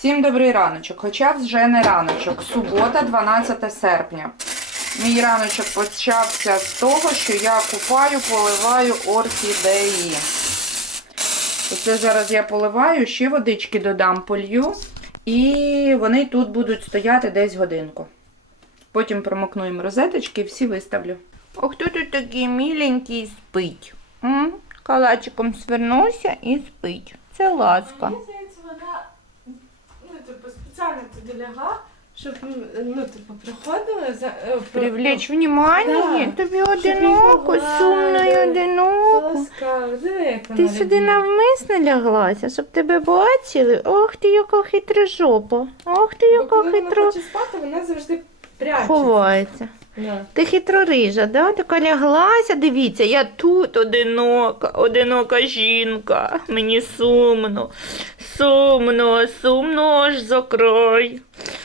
Всім добрий раночок, хоча вже не раночок. Субота, 12 серпня. Мій раночок почався з того, що я купаю, поливаю орхідеї. Оце зараз я поливаю, ще водички додам, полью. І вони тут будуть стояти десь годинку. Потім промокну їм розеточки і всі виставлю. О, хто тут такий міленький спить? М? Калачиком свернувся і спить. Це ласка. Мені здається, вона ну, типу, спеціально туди лягла, щоб ну, типу, приходили за е, про- Привлечь внимание, Да. тобі одиноко, погладили, сумно і одиноко. полоскали. Диви, як Ти сюди радіє. навмисно ляглася, щоб тебе бачили. Ох ти, яка хитра жопа. Ох ти, Бо яка коли вона хитро хоче спати, вона завжди прячеться. ховається. Да. Ти хитрорижа, да? Така ляглася, дивіться, я тут одинока, одинока жінка. Мені сумно, сумно, сумно аж за край.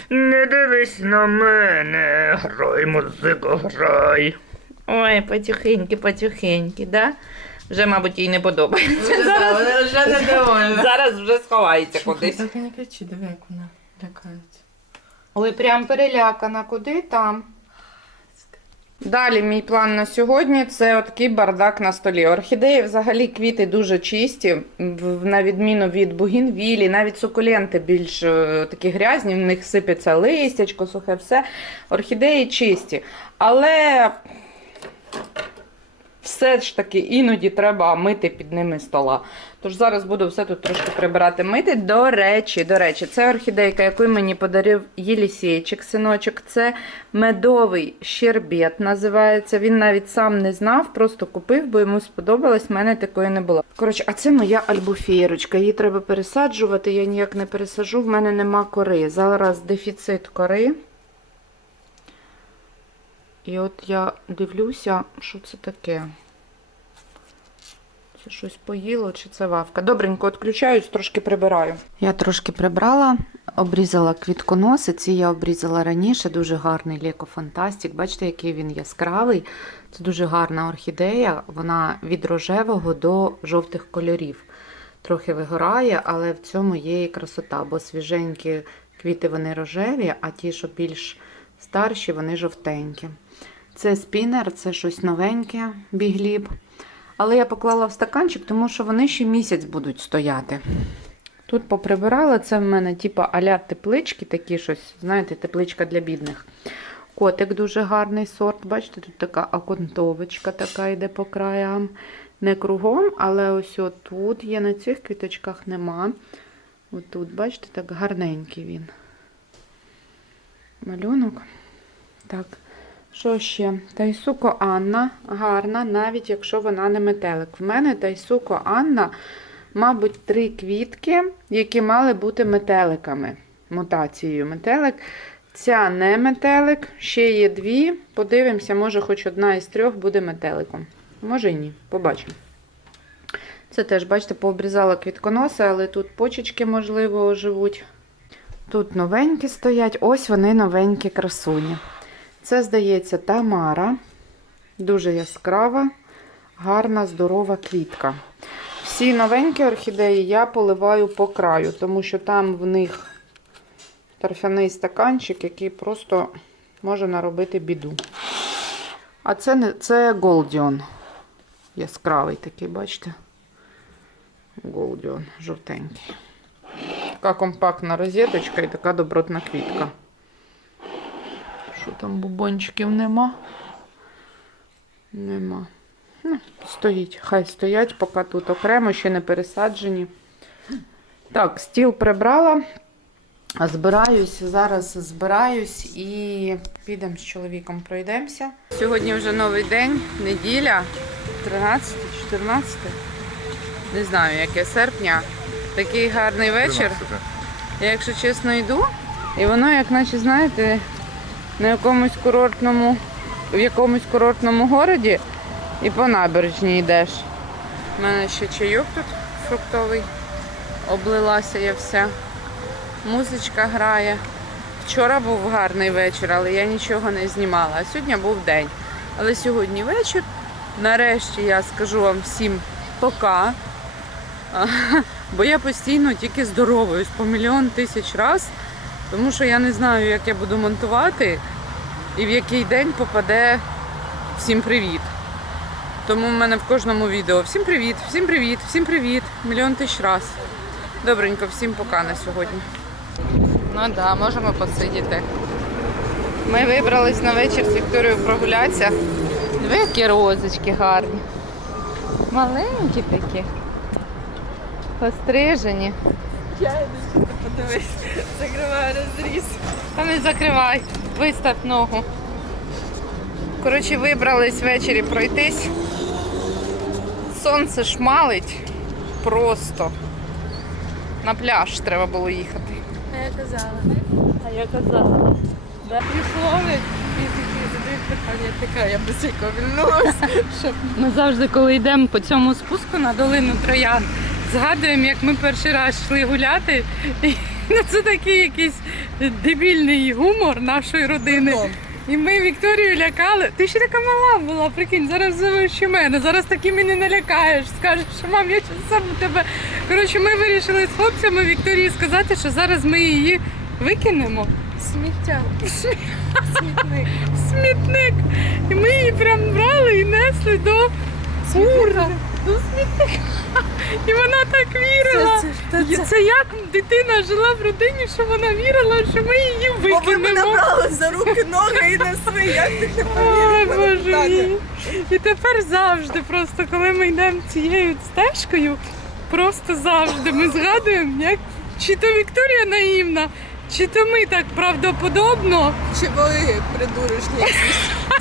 Не дивись на мене, грай, музику, грай. Ой, потихеньки, потихеньки, да? Вже, мабуть, їй не подобається. Зараз, Вона вже недовольна. зараз вже сховається кудись. Так не кричи, диви, як вона лякається. Ой, прям перелякана, куди там? Далі мій план на сьогодні це такий бардак на столі. Орхідеї взагалі квіти дуже чисті, на відміну від бугінвілі, навіть сукуленти більш е, такі грязні, в них сипеться листячко, сухе все. Орхідеї чисті. Але все ж таки іноді треба мити під ними стола. Тож зараз буду все тут трошки прибирати мити. До речі, до речі, це орхідейка, яку мені подарив Єлісейчик, синочок. Це медовий щербет називається. Він навіть сам не знав, просто купив, бо йому сподобалось, в мене такої не було. Коротше, а це моя альбуфєрочка. Її треба пересаджувати. Я ніяк не пересажу, в мене нема кори. Зараз дефіцит кори. І от я дивлюся, що це таке. Це щось поїло, чи це вавка. Добренько відключаюсь, трошки прибираю. Я трошки прибрала, обрізала квітконоси. Ці я обрізала раніше. Дуже гарний Леко Фантастик. Бачите, який він яскравий. Це дуже гарна орхідея. Вона від рожевого до жовтих кольорів. Трохи вигорає, але в цьому є і красота, бо свіженькі квіти вони рожеві, а ті, що більш старші, вони жовтенькі. Це спінер, це щось новеньке, бігліб. Але я поклала в стаканчик, тому що вони ще місяць будуть стояти. Тут поприбирала, це в мене типу аля теплички, такі щось, знаєте, тепличка для бідних. Котик дуже гарний сорт. Бачите, тут така окантовочка така йде по краям. Не кругом, але ось тут є, на цих квіточках нема. Отут, бачите, так гарненький він. Малюнок. Так. Що ще? Тайсуко Анна гарна, навіть якщо вона не метелик. В мене Тайсуко Анна, мабуть, три квітки, які мали бути метеликами. Мутацією метелик. Ця не метелик, ще є дві. Подивимося, може, хоч одна із трьох буде метеликом. Може і ні, побачимо. Це теж, бачите, пообрізала квітконоси, але тут почечки, можливо, оживуть. Тут новенькі стоять, ось вони новенькі красуні. Це, здається, Тамара. Дуже яскрава, гарна, здорова квітка. Всі новенькі орхідеї я поливаю по краю, тому що там в них торфяний стаканчик, який просто може наробити біду. А це, не, це Голдіон. Яскравий такий, бачите? Голдіон, жовтенький. Така компактна розеточка і така добротна квітка. Що там бубончиків нема? Нема. Ну, стоїть. Хай стоять, поки тут окремо, ще не пересаджені. Так, стіл прибрала. Збираюсь, зараз збираюсь і підемо з чоловіком пройдемося. Сьогодні вже новий день, неділя, 13, 14. Не знаю, яке серпня. Такий гарний вечір. Я, якщо чесно, йду, і воно, як наче, знаєте, на якомусь курортному, в якомусь курортному городі і по набережні йдеш. У мене ще чайок тут фруктовий. Облилася я вся. Музичка грає. Вчора був гарний вечір, але я нічого не знімала. А сьогодні був день. Але сьогодні вечір. Нарешті я скажу вам всім пока. Бо я постійно тільки здороваюсь по мільйон тисяч раз, тому що я не знаю, як я буду монтувати і в який день попаде всім привіт. Тому в мене в кожному відео всім привіт, всім привіт, всім привіт, мільйон тисяч раз. Добренько, всім пока на сьогодні. Ну так, да, можемо посидіти. Ми вибрались на вечір з Вікторією прогулятися. Диви, які розочки гарні. Маленькі такі. Пострижені. Я подивись, закриваю розріз. Та не закривай, вистав ногу. Коротше, вибрались ввечері пройтись. Сонце шмалить просто. На пляж треба було їхати. А я казала. А я казала. Да. Питання, я така, я быстренько вільнулась, щоб Ми завжди, коли йдемо по цьому спуску на долину Троян, згадуємо, як ми перший раз йшли гуляти. І, ну, це такий якийсь дебільний гумор нашої родини. І ми Вікторію лякали. Ти ще така мала була, прикинь, зараз завищу мене. Зараз таки мене не лякаєш. Скажеш, що мам, я щас сам тебе. Коротше, ми вирішили з хлопцями Вікторії сказати, що зараз ми її викинемо сміття. Смітник. смітник. І ми її прям брали і несли до Смітника. До смітника. І вона так вірила. Це, це, І це, Це як дитина жила в родині, що вона вірила, що ми її Бо ви мене брали за руки, ноги і несли. Як ти не Ой, повірив? боже мій. І тепер завжди, просто коли ми йдемо цією стежкою, просто завжди ми згадуємо, як чи то Вікторія наївна, чи то ми так правдоподобно. Чи ви придурочні?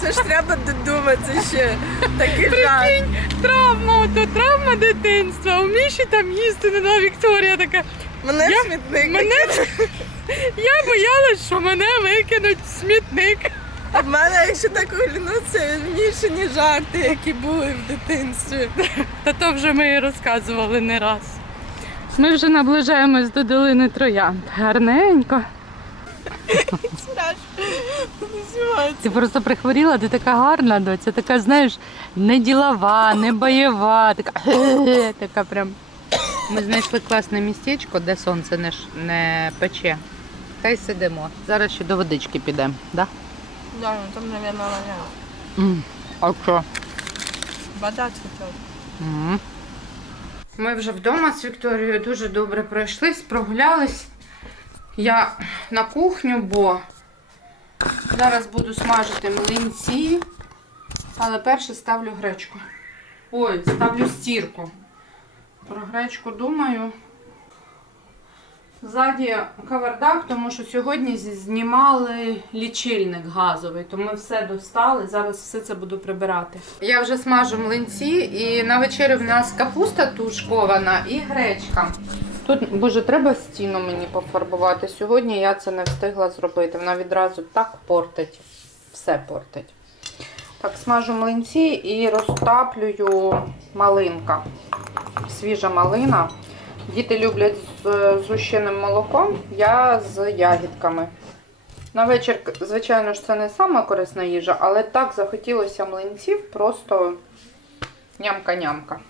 Це ж треба додуматися ще. Такий. Прикинь, травма, ото травма дитинства. У Міші там їсти не дала Вікторія така. Мене Я- в смітник. Мене я боялась, що мене викинуть в смітник. А в мене, якщо так оглянутися, вмішані жарти, які були в дитинстві. Та то вже ми розказували не раз. Ми вже наближаємось до долини Троян. Гарненько. Ти просто прихворіла, ти така гарна, доця, така, знаєш, не ділова, не бойова, така, така прям. Ми знайшли класне містечко, де сонце не, ш- не пече. Та й сидимо. Зараз ще до водички підемо, да? Да, ну там, мабуть, воняє. А що? Вода цвіте. Ми вже вдома з Вікторією дуже добре пройшлись, прогулялись. Я на кухню, бо зараз буду смажити млинці, але перше ставлю гречку. Ой, ставлю стірку. Про гречку думаю. Ззаді кавардак, тому що сьогодні знімали лічильник газовий, то ми все достали. Зараз все це буду прибирати. Я вже смажу млинці, і на вечерю в нас капуста тушкована і гречка. Тут, боже, треба стіну мені пофарбувати. Сьогодні я це не встигла зробити. Вона відразу так портить. Все портить. Так, смажу млинці і розтаплюю малинка. Свіжа малина. Діти люблять з згущеним молоком, я з ягідками. На вечір, звичайно ж, це не сама корисна їжа, але так захотілося млинців, просто нямка-нямка.